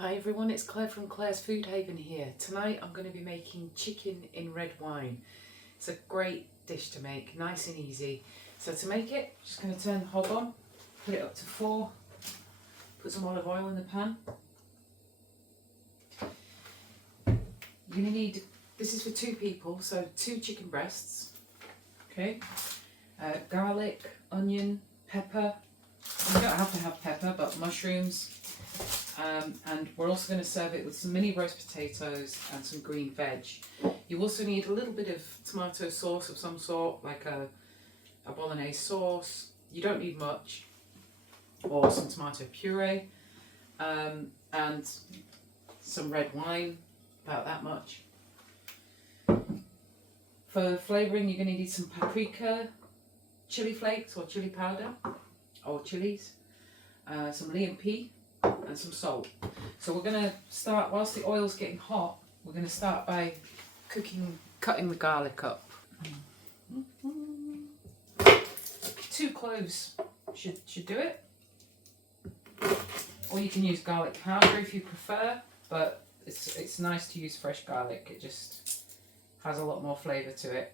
Hi everyone, it's Claire from Clare's Food Haven here. Tonight I'm going to be making chicken in red wine. It's a great dish to make, nice and easy. So to make it, I'm just going to turn the hob on, put it up to 4, put some olive oil in the pan. You're going to need, this is for 2 people, so 2 chicken breasts, okay, garlic, onion, pepper. You don't have to have pepper, but mushrooms. And we're also going to serve it with some mini roast potatoes and some green veg. You also need a little bit of tomato sauce of some sort, like a bolognese sauce. You don't need much, or some tomato puree, and some red wine, about that much. For flavouring, you're going to need some paprika, chili flakes or chili powder, or chilies, some Liam pea, and some salt. So we're going to start, whilst the oil's getting hot, we're going to start by cutting the garlic up. 2 cloves should do it. Or you can use garlic powder if you prefer, but it's nice to use fresh garlic. It just has a lot more flavour to it.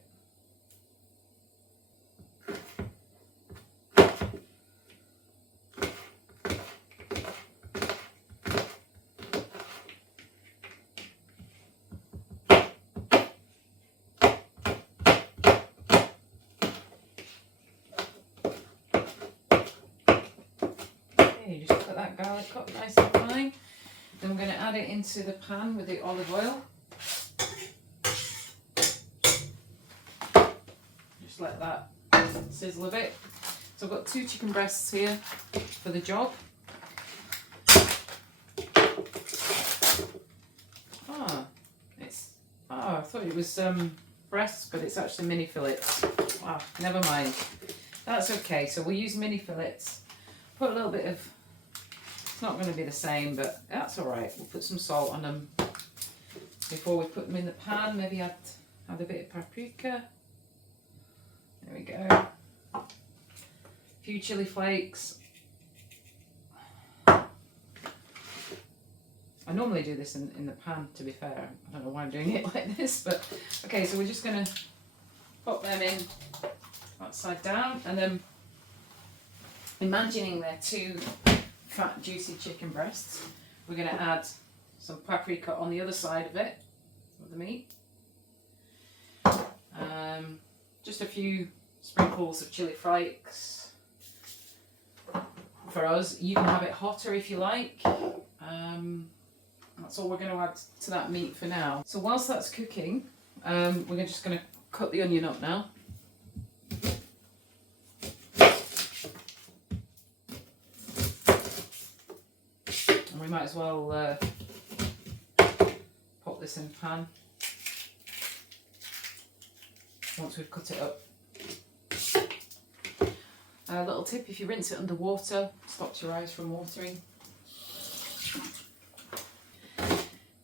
You just put that garlic up nice and fine. Then we're going to add it into the pan with the olive oil. Just let that sizzle a bit. So I've got 2 chicken breasts here for the job. I thought it was breasts, but it's actually mini fillets. Wow, never mind. That's okay. So we'll use mini fillets. Put a little bit of, it's not going to be the same, but that's all right. We'll put some salt on them before we put them in the pan. Maybe add a bit of paprika. There we go. A few chili flakes. I normally do this in the pan, to be fair. I don't know why I'm doing it like this, but okay, so we're just going to pop them in upside down, and then imagining they're 2 fat, juicy chicken breasts, we're going to add some paprika on the other side of it, of the meat. Just a few sprinkles of chili flakes. For us, you can have it hotter if you like. That's all we're going to add to that meat for now. So whilst that's cooking, we're just going to cut the onion up now. And we might as well pop this in the pan once we've cut it up. A little tip, if you rinse it under water, stops your eyes from watering.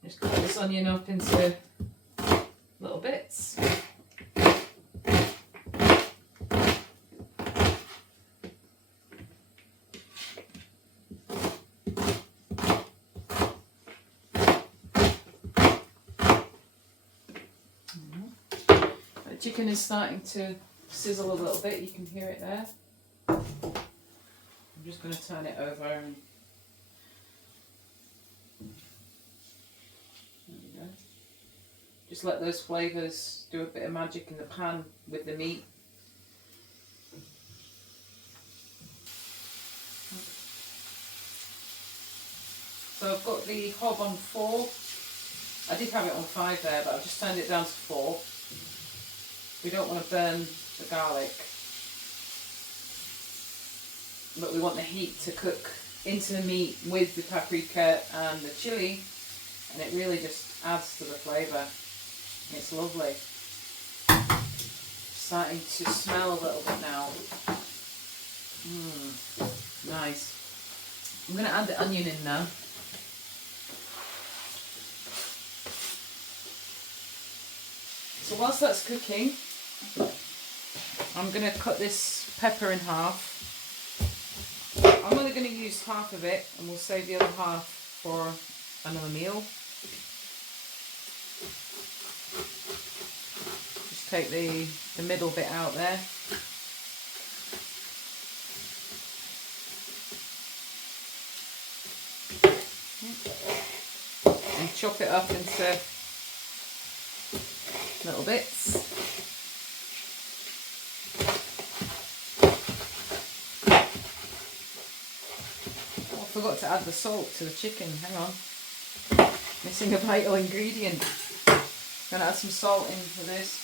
Just cut this onion up into little bits. The chicken is starting to sizzle a little bit, you can hear it there. I'm just going to turn it over and there we go. Just let those flavours do a bit of magic in the pan with the meat. So I've got the hob on 4. I did have it on 5 there, but I've just turned it down to 4. We don't want to burn the garlic, but we want the heat to cook into the meat with the paprika and the chili, and it really just adds to the flavour. It's lovely. Starting to smell a little bit now. Nice. I'm going to add the onion in now. So whilst that's cooking, I'm going to cut this pepper in half. I'm only going to use half of it, and we'll save the other half for another meal. Just take the middle bit out there. And chop it up into little bits. Oh, I forgot to add the salt to the chicken. Hang on. Missing a vital ingredient. Gonna add some salt into this.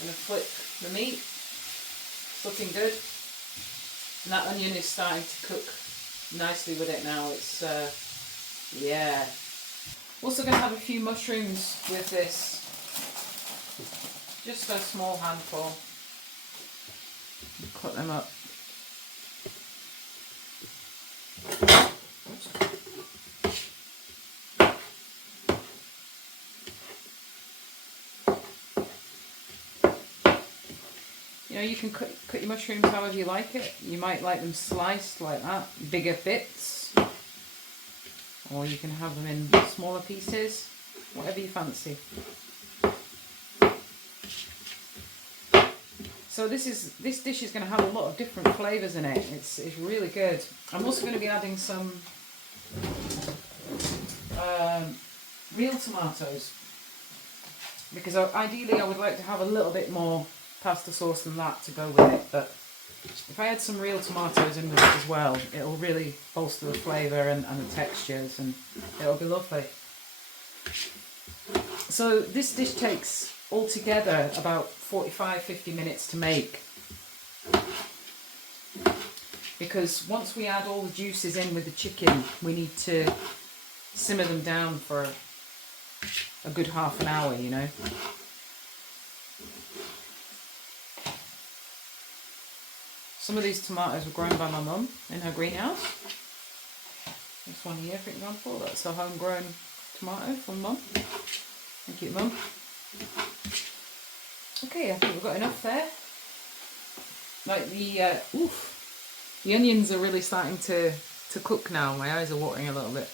Gonna flip the meat. It's looking good. And that onion is starting to cook nicely with it now. It's yeah. Also gonna have a few mushrooms with this. Just a small handful. Cut them up. You know, you can cut your mushrooms however you like it. You might like them sliced like that, bigger bits. Or you can have them in smaller pieces, whatever you fancy. So this dish is going to have a lot of different flavours in it. It's really good. I'm also going to be adding some real tomatoes, because ideally I would like to have a little bit more pasta sauce than that to go with it, but if I add some real tomatoes in with it as well, it'll really bolster the flavour and the textures, and it'll be lovely. So this dish takes altogether about 45-50 minutes to make, because once we add all the juices in with the chicken, we need to simmer them down for a good half an hour, you know. Some of these tomatoes were grown by my mum in her greenhouse. This one here, for example, that's a homegrown tomato from Mum. Thank you, Mum. Okay, I think we've got enough there. Like the onions are really starting to cook now. My eyes are watering a little bit.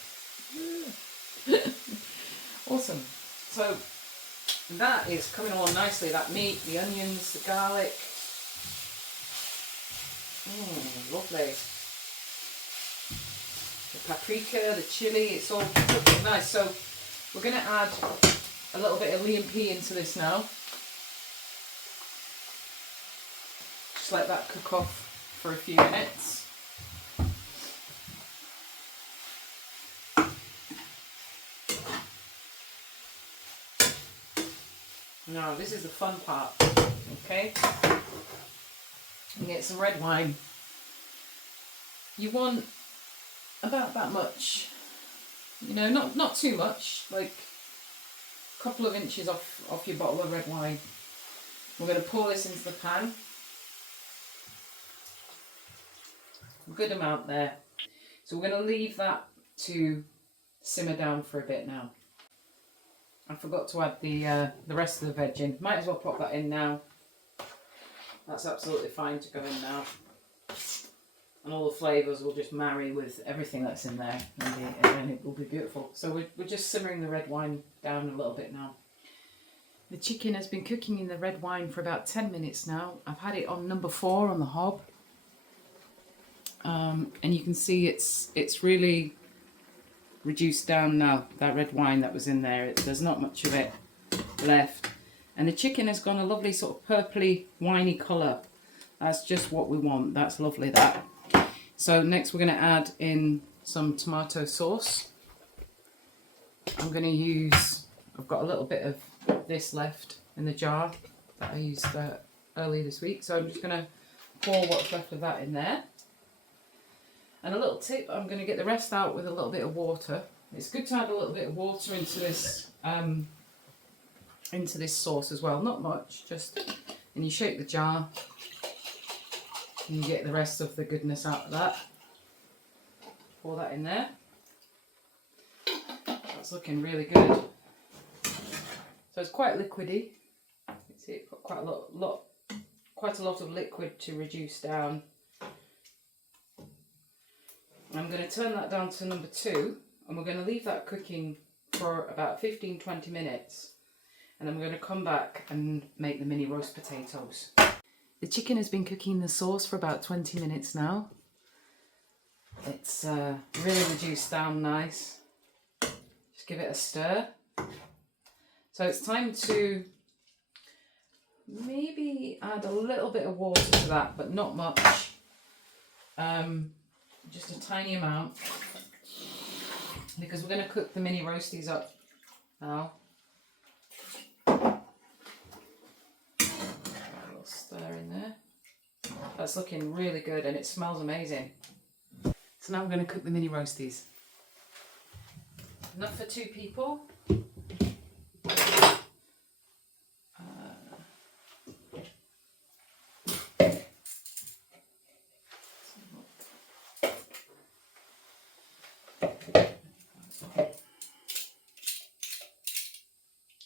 Awesome. So that is coming along nicely. That meat, the onions, the garlic. Lovely. The paprika, the chilli, it's all cooking nice. So we're going to add a little bit of Liam into this now. Just let that cook off for a few minutes. Now this is the fun part, okay? You get some red wine. You want about that much, you know, not too much, like a couple of inches off your bottle of red wine. We're going to pour this into the pan. A good amount there. So we're going to leave that to simmer down for a bit now. I forgot to add the rest of the veg in. Might as well pop that in now. That's absolutely fine to go in now. And all the flavours will just marry with everything that's in there, and it will be beautiful. So we're just simmering the red wine down a little bit now. The chicken has been cooking in the red wine for about 10 minutes now. I've had it on number 4 on the hob. And you can see it's really reduced down now, that red wine that was in there. There's not much of it left. And the chicken has gone a lovely sort of purpley, winey colour. That's just what we want. That's lovely, that. So next we're going to add in some tomato sauce. I'm going to use, I've got a little bit of this left in the jar that I used earlier this week. So I'm just going to pour what's left of that in there. And a little tip, I'm going to get the rest out with a little bit of water. It's good to add a little bit of water into this sauce as well. Not much, just, and you shake the jar and you get the rest of the goodness out of that. Pour that in there. That's looking really good. So it's quite liquidy. You can see it's got quite a lot of liquid to reduce down. I'm going to turn that down to number 2, and we're going to leave that cooking for about 15-20 minutes, and then we're going to come back and make the mini roast potatoes. The chicken has been cooking in the sauce for about 20 minutes now. It's really reduced down nice. Just give it a stir. So it's time to maybe add a little bit of water to that, but not much. Just a tiny amount, because we're going to cook the mini roasties up now. A little stir in there. That's looking really good and it smells amazing. So now I'm going to cook the mini roasties. Enough for 2 people.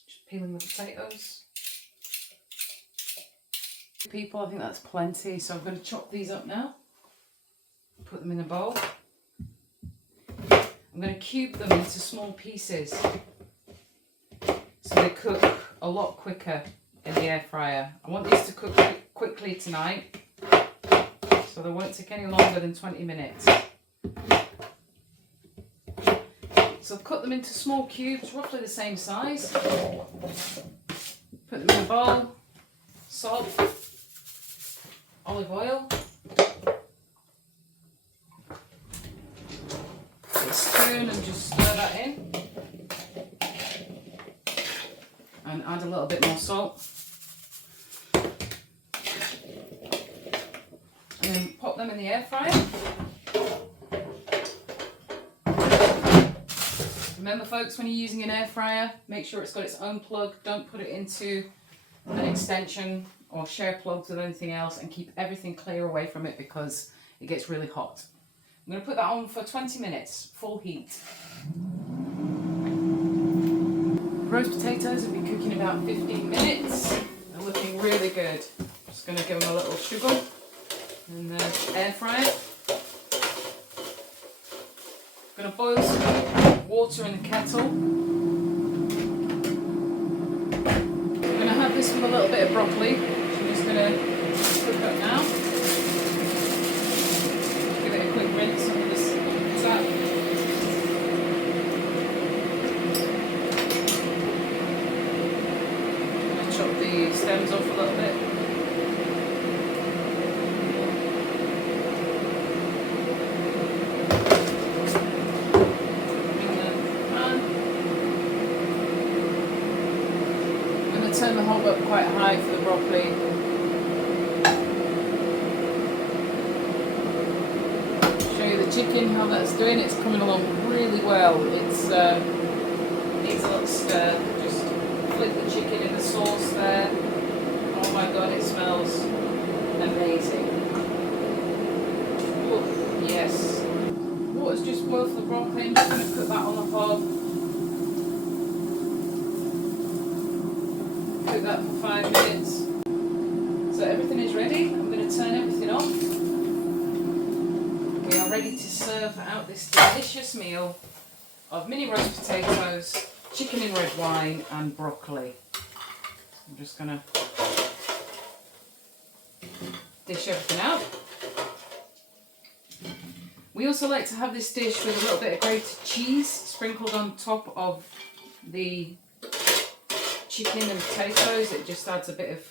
Just peeling the potatoes. 2 people, I think that's plenty. So I'm going to chop these up now. Put them in a bowl. I'm going to cube them into small pieces so they cook a lot quicker in the air fryer. I want these to cook quickly tonight, so they won't take any longer than 20 minutes. So I've cut them into small cubes, roughly the same size. Put them in a bowl, salt, olive oil. Spoon and just stir that in, and add a little bit more salt, and then pop them in the air fryer. Remember folks, when you're using an air fryer, make sure it's got its own plug. Don't put it into an extension or share plugs with anything else, and keep everything clear away from it because it gets really hot. I'm going to put that on for 20 minutes, full heat. Roast potatoes have been cooking about 15 minutes. They're looking really good. Just going to give them a little sugar in the air fryer. I'm going to boil some water in the kettle. I'm going to have this with a little bit of broccoli, which I'm just going to cook up now. Quick rinse under this tap. I'm going to chop the stems off a little bit. Bring the pan. I'm going to turn the hob up quite high for the broccoli. The chicken, how that's doing, it's coming along really well. It's needs a little stir. Just flick the chicken in the sauce there. Oh my god, it smells amazing. Oof, yes. Water's just boiled for the broccoli. I'm just going to put that on the hob. Cook that for 5 minutes. So everything is ready. I'm going to turn everything off. Ready to serve out this delicious meal of mini roast potatoes, chicken in red wine and broccoli. I'm just going to dish everything out. We also like to have this dish with a little bit of grated cheese sprinkled on top of the chicken and potatoes. It just adds a bit of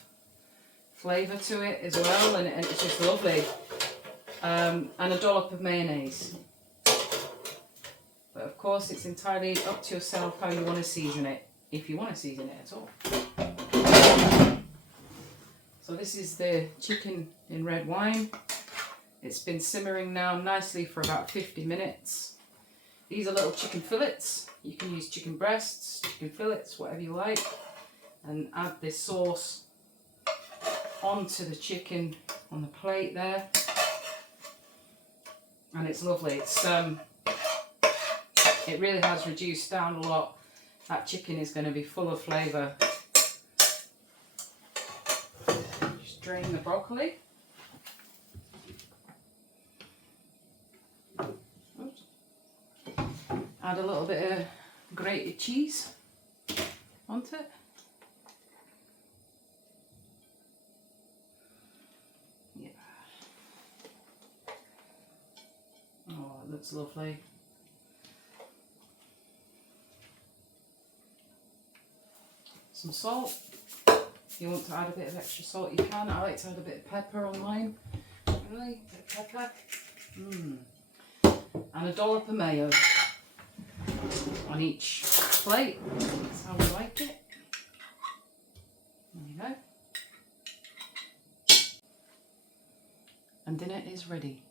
flavour to it as well, and it's just lovely. And a dollop of mayonnaise. But of course it's entirely up to yourself how you want to season it, if you want to season it at all. So this is the chicken in red wine. It's been simmering now nicely for about 50 minutes. These are little chicken fillets. You can use chicken breasts, chicken fillets, whatever you like. And add this sauce onto the chicken on the plate there. And it's lovely. It really has reduced down a lot. That chicken is going to be full of flavour. Just drain the broccoli. Add a little bit of grated cheese onto it. Yeah. Oh, it looks lovely. Some salt. If you want to add a bit of extra salt, you can. I like to add a bit of pepper on mine. Really, a bit of pepper. And a dollop of mayo on each plate. That's how we like it. There you go. And dinner is ready.